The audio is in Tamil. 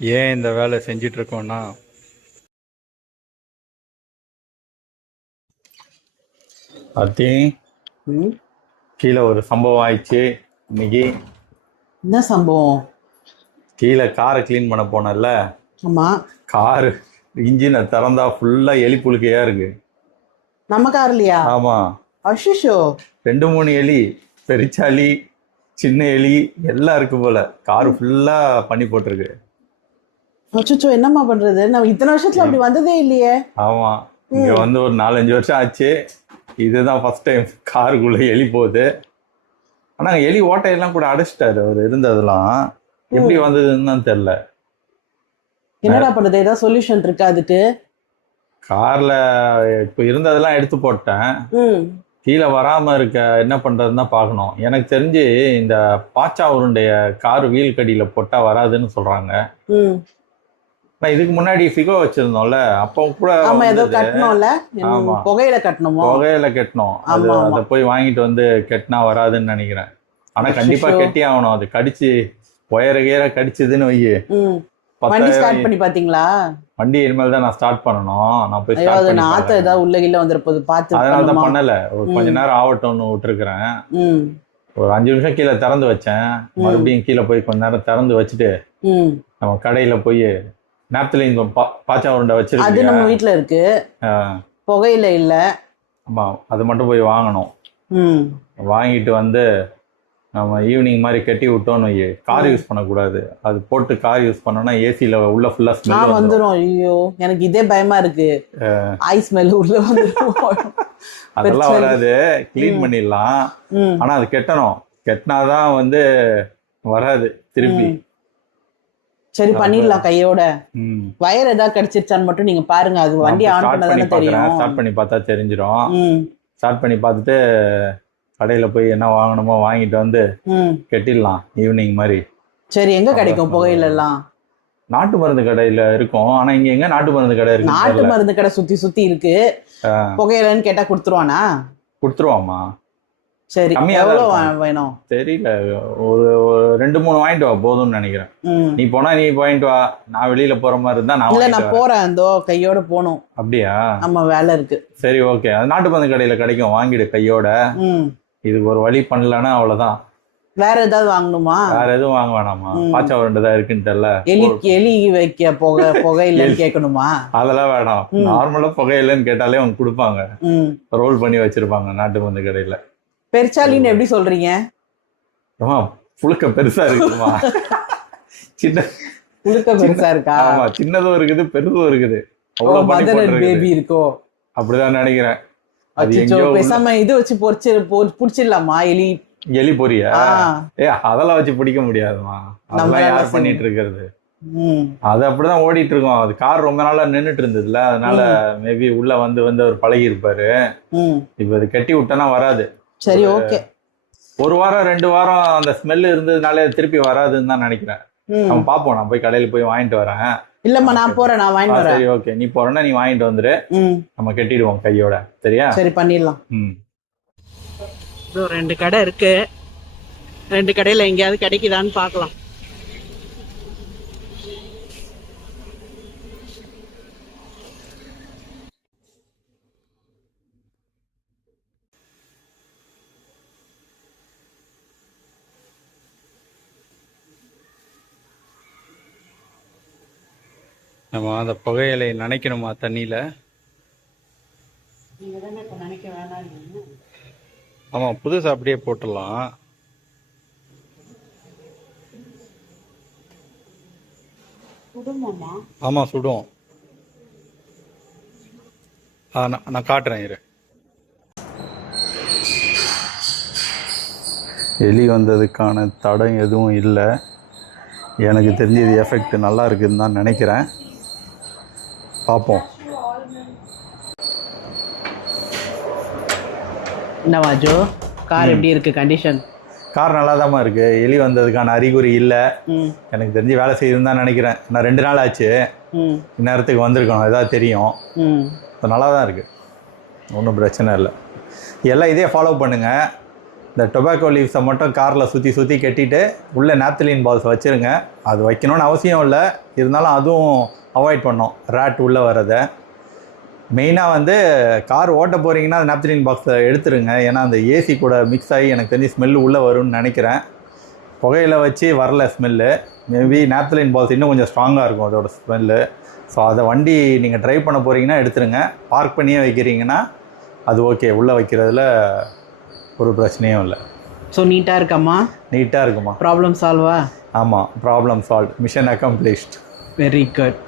ஏன் இந்த வேலை செஞ்சிட்டு இருக்கோம்னா, அத்தி ம். கீழே ஒரு சம்பவம் ஆயிடுச்சு இன்னைக்கு. என்ன சம்பவம்? கீழே காரை க்ளீன் பண்ண போனேன்ல, ஆமா. காரு இன்ஜினை திறந்தா ஃபுல்லாக எலி புழுக்கையா இருக்கு. நம்ம கார்லையா? ஆமாம், அஷிஷோ. 2 3 எலி, பெருச்சாலி, சின்ன எலி எல்லாம் இருக்கு போல. காரு ஃபுல்லாக பண்ணி போட்டிருக்கு. அச்சோ, என்னம்மா பண்றது? நம்ம இத்தனை வருஷத்துல அப்படி வந்ததே இல்லையே. ஆமாம், இங்கே வந்து ஒரு 4 5 வருஷம் ஆச்சு. இதுதான் ஃபர்ஸ்ட் டைம் காருக்குள்ளே எலி போகுது. ஆனால் எலி ஓட்டையெல்லாம் கூட அடைச்சிட்டாரு அவர் இருந்ததெல்லாம். எப்படி வந்ததுன்னு தான் தெரில. என்னடா பண்றது? ஏதாவது சொல்யூஷன் இருக்கா அதுக்கு? கார்ல இப்போ இருந்ததெல்லாம் எடுத்து போட்டேன். ம். கீழே வராம இருக்க என்ன பண்றதுன்னு தான் பார்க்கணும். எனக்கு தெரிஞ்சு இந்த பாச்சா உருண்டைய கார் வீல் கடியில போட்டா வராதுன்னு சொல்றாங்க. ம். நான் இதுக்கு முன்னாடி ஃபிகோ வச்சிருந்தோம்ல, அப்போ கூட ஆமா, ஏதோ வந்தது. கட்டணும்ல. ஆமா, புகையில கட்டணுமோ? புகையில கட்டணும். அது ஆமா, ஆமா. அதை போய் வாங்கிட்டு வந்து கட்டினா வராதுன்னு நினைக்கிறேன். ஆனா கண்டிப்பா அச்சச்சோ. கெட்டி ஆகணும். அது கடிச்சு ஒயர கீர கடிச்சதுன்னு வை, ம். வண்டி 10,000. ஸ்டார்ட் பண்ணி பாத்தீங்களா? வண்டி இனிமேல் தான் நான் ஸ்டார்ட் பண்ணணும். நான் போய் ஐயோ, ஸ்டார்ட் அது பண்ணி நாத்த பார்க்கறேன். ஏதாவது உள்ள கிள்ள வந்துருப்போது பார்த்து அதனால தான் பண்ணுமா? பண்ணல. ஒரு கொஞ்ச நேரம் ஆகட்டும்னு விட்டுருக்குறேன். ம். ஒரு 5 நிமிஷம் கீழே திறந்து வச்சேன். மறுபடியும் கீழே போய் கொஞ்ச நேரம் திறந்து வச்சுட்டு ம். நம்ம கடையில போய் நாப்தலின் பாச்சா உருண்டை அது வச்சிருக்கு. நம்ம வீட்ல இருக்கு. புகையில இல்ல. ஆமா, அது மட்டும் போய் வாங்கணும். ம். வாங்கிட்டு வந்து நம்ம ஈவினிங் மாதிரி கட்டி விட்டோன்னு வை. கார் யூஸ் பண்ணக்கூடாது. அது போட்டு கார் யூஸ் பண்ணோம்னா ஏசியில் உள்ள ஃபுல்லாக ஸ்மெல் வந்துடும். வந்துரும். ஐயோ, எனக்கு இதே பயமா இருக்கு. ஐ ஸ்மெல் உள்ள வந்துரும். அதெல்லாம் வராது, க்ளீன் பண்ணிடலாம். ம். ஆனா அது கெட்டணும். கெட்டினாதான் வந்து வராது திருப்பி. சரி, பண்ணிடலாம் கையோட. ம். வயர் ஏதாவது கிடைச்சிருச்சான்னு மட்டும் நீங்க பாருங்க. அது வண்டி ஆன் ஸ்டார்ட் பண்ணி பண்ணதானே பார்க்குறேன். தெரியும். ஸ்டார்ட் பண்ணி பார்த்தா தெரிஞ்சிடும். ம். ஸ்டார்ட் பண்ணி பார்த்துட்டு கடையில் போய் என்ன வாங்கணுமோ வாங்கிட்டு வந்து ம். கட்டிடலாம் ஈவினிங் மாதிரி. சரி, எங்க கிடைக்கும் புகையில எல்லாம்? நாட்டு மருந்து கடையில் இருக்கும். ஆனால் இங்கே எங்கே நாட்டு மருந்து கடை இருக்கு? நாட்டு மருந்து கடை சுத்தி சுத்தி இருக்கு. புகையிலன்னு கேட்டா கொடுத்துருவானா? கொடுத்துருவாமா? சரி, கம்மியா தான் எவ்வளவு இருக்கும். வேணும்? தெரியல, ஒரு 2 3 வாங்கிட்டு வா போதும்னு நினைக்கிறேன். ம். நீ போனா நீ வாங்கிட்டு வா. நான் வெளியில போற மாதிரி இருந்தா நான் இல்ல, வாங்கிட்டு நான் வரேன். போறேன். இந்தோ கையோட போகணும். அப்படியா? நம்ம வேலை இருக்கு. சரி, ஓகே. அது நாட்டு மருந்து கடையில கிடைக்கும், வாங்கிடு கையோட. ம். இதுக்கு ஒரு வழி பண்ணலன்னா அவ்வளவுதான். வேற ஏதாவது வாங்கணுமா? வேற எதுவும் வாங்க வேணாமா? பாச்சா உருண்டைதான் இருக்குன்னு தெரியல. எலி வைக்க புகையிலன்னு கேட்கணுமா? அதெல்லாம் வேணாம். நார்மலா புகையிலன்னு கேட்டாலே அவங்க கொடுப்பாங்க. ம். ரோல் பண்ணி வச்சிருப்பாங்க நாட்டு மருந்து கடையில. பெருச்சாலின்னு எப்படி சொல்றீங்க? ஆமா, புழுக்க பெருசா இருக்குமா? சின்ன புழுக்க பெருசா இருக்கா? ஆமா, சின்னதும் இருக்குது பெருசும் இருக்குது. ஓ, அவ்வளவு பண்ணி மதர் அண்ட் போட்டிருக்குது. பேபி இருக்கோ? அப்படிதான் நினைக்கிறேன். அது அச்சோ, எங்கேயோ பேசாம இது வச்சு புடிச்சிடலாமா எலி? எலி பொரியா? ஆ. அதெல்லாம் வச்சு பிடிக்க முடியாதுமா. அதெல்லாம் நம்மளால யார் செய்ய பண்ணிட்டு இருக்கிறது? ம். அது அப்படிதான் ஓடிட்டு இருக்கோம். அது கார் ரொம்ப நாளா நின்னுட்டு இருந்ததுல, அதனால மேபி உள்ள வந்து வந்து அவர் பழகி இருப்பாரு. ம். இப்ப இது கட்டி விட்டனா வராது. சரி, ஓகே. ஒரு வாரம் 2 வாரம் அந்த ஸ்மெல் இருந்ததுனாலே திருப்பி வராதுன்னு தான் நினைக்கிறேன். ம். நம்ம பாப்போம். நான் போய் கடையில போய் வாங்கிட்டு வரேன். இல்லம்மா, நான் போறேன். நான் வாங்கிட்டு வரேன். சரி, ஓகே. நீ போறேன்னா நீ வாங்கிட்டு வந்துரு. ம். நம்ம கட்டிடுவோம் கையோட. சரியா? சரி, பண்ணிடலாம். ம். இதோ 2 கடை இருக்கு. 2 கடையில எங்கேயாவது கிடைக்குதான்னு பார்க்கலாம். நம்ம அந்த புகையிலை நனைக்கணுமா தண்ணியில? ஆமா, புதுசா அப்படியே போட்டுடலாம். ஆமா, சுடும். நான் காட்டுறேன் இரு. எலி வந்ததுக்கான தடம் எதுவும் இல்லை. எனக்கு தெரிஞ்சது எஃபெக்ட் நல்லா இருக்குதுன்னு தான் நினைக்கிறேன். பார்ப்போம். என்னவா ஜோ, கார் எப்படி இருக்கு கண்டிஷன்? கார் நல்லா தாம்மா இருக்குது. எலி வந்ததுக்கான அறிகுறி இல்லை. ம். எனக்கு தெரிஞ்சு வேலை செய்யுதுன்னு தான் நினைக்கிறேன். நான் 2 நாள் ஆச்சு. ம். இந்நேரத்துக்கு வந்திருக்கணும், ஏதாவது தெரியும். ம். அது நல்லா தான் இருக்குது, ஒன்றும் பிரச்சனை இல்லை. எல்லாம் இதே ஃபாலோ பண்ணுங்கள். இந்த டொபாக்கோ லீவ்ஸை மட்டும் காரில் சுற்றி கட்டிட்டு உள்ளே நாப்தலின் பால்ஸ் வச்சுருங்க. அது வைக்கணும்னு அவசியம் இல்லை, இருந்தாலும் அதுவும் அவாய்ட் பண்ணோம் ரேட் உள்ளே வரதை. மெயினாக வந்து கார் ஓட்ட போகிறீங்கன்னா அந்த நாப்தலின் பாக்ஸை எடுத்துருங்க. ஏன்னா அந்த ஏசி கூட மிக்ஸ் ஆகி எனக்கு தெரிஞ்சு ஸ்மெல்லு உள்ளே வரும்னு நினைக்கிறேன். புகையில வச்சு வரல ஸ்மெல்லு. மேபி நாப்தலின் பால்ஸ் இன்னும் கொஞ்சம் ஸ்ட்ராங்காக இருக்கும் அதோட ஸ்மெல்லு. ஸோ அதை வண்டி நீங்கள் ட்ரைவ் பண்ண போகிறீங்கன்னா எடுத்துருங்க. பார்க் பண்ணியே வைக்கிறீங்கன்னா அது ஓகே, உள்ளே வைக்கிறதுல ஒரு பிரச்சனையும் இல்லை. ஸோ நீட்டாக இருக்காம்மா? நீட்டாக இருக்குமா. ப்ராப்ளம் சால்வா? ஆமாம், problem solve, mission accomplished. Very good.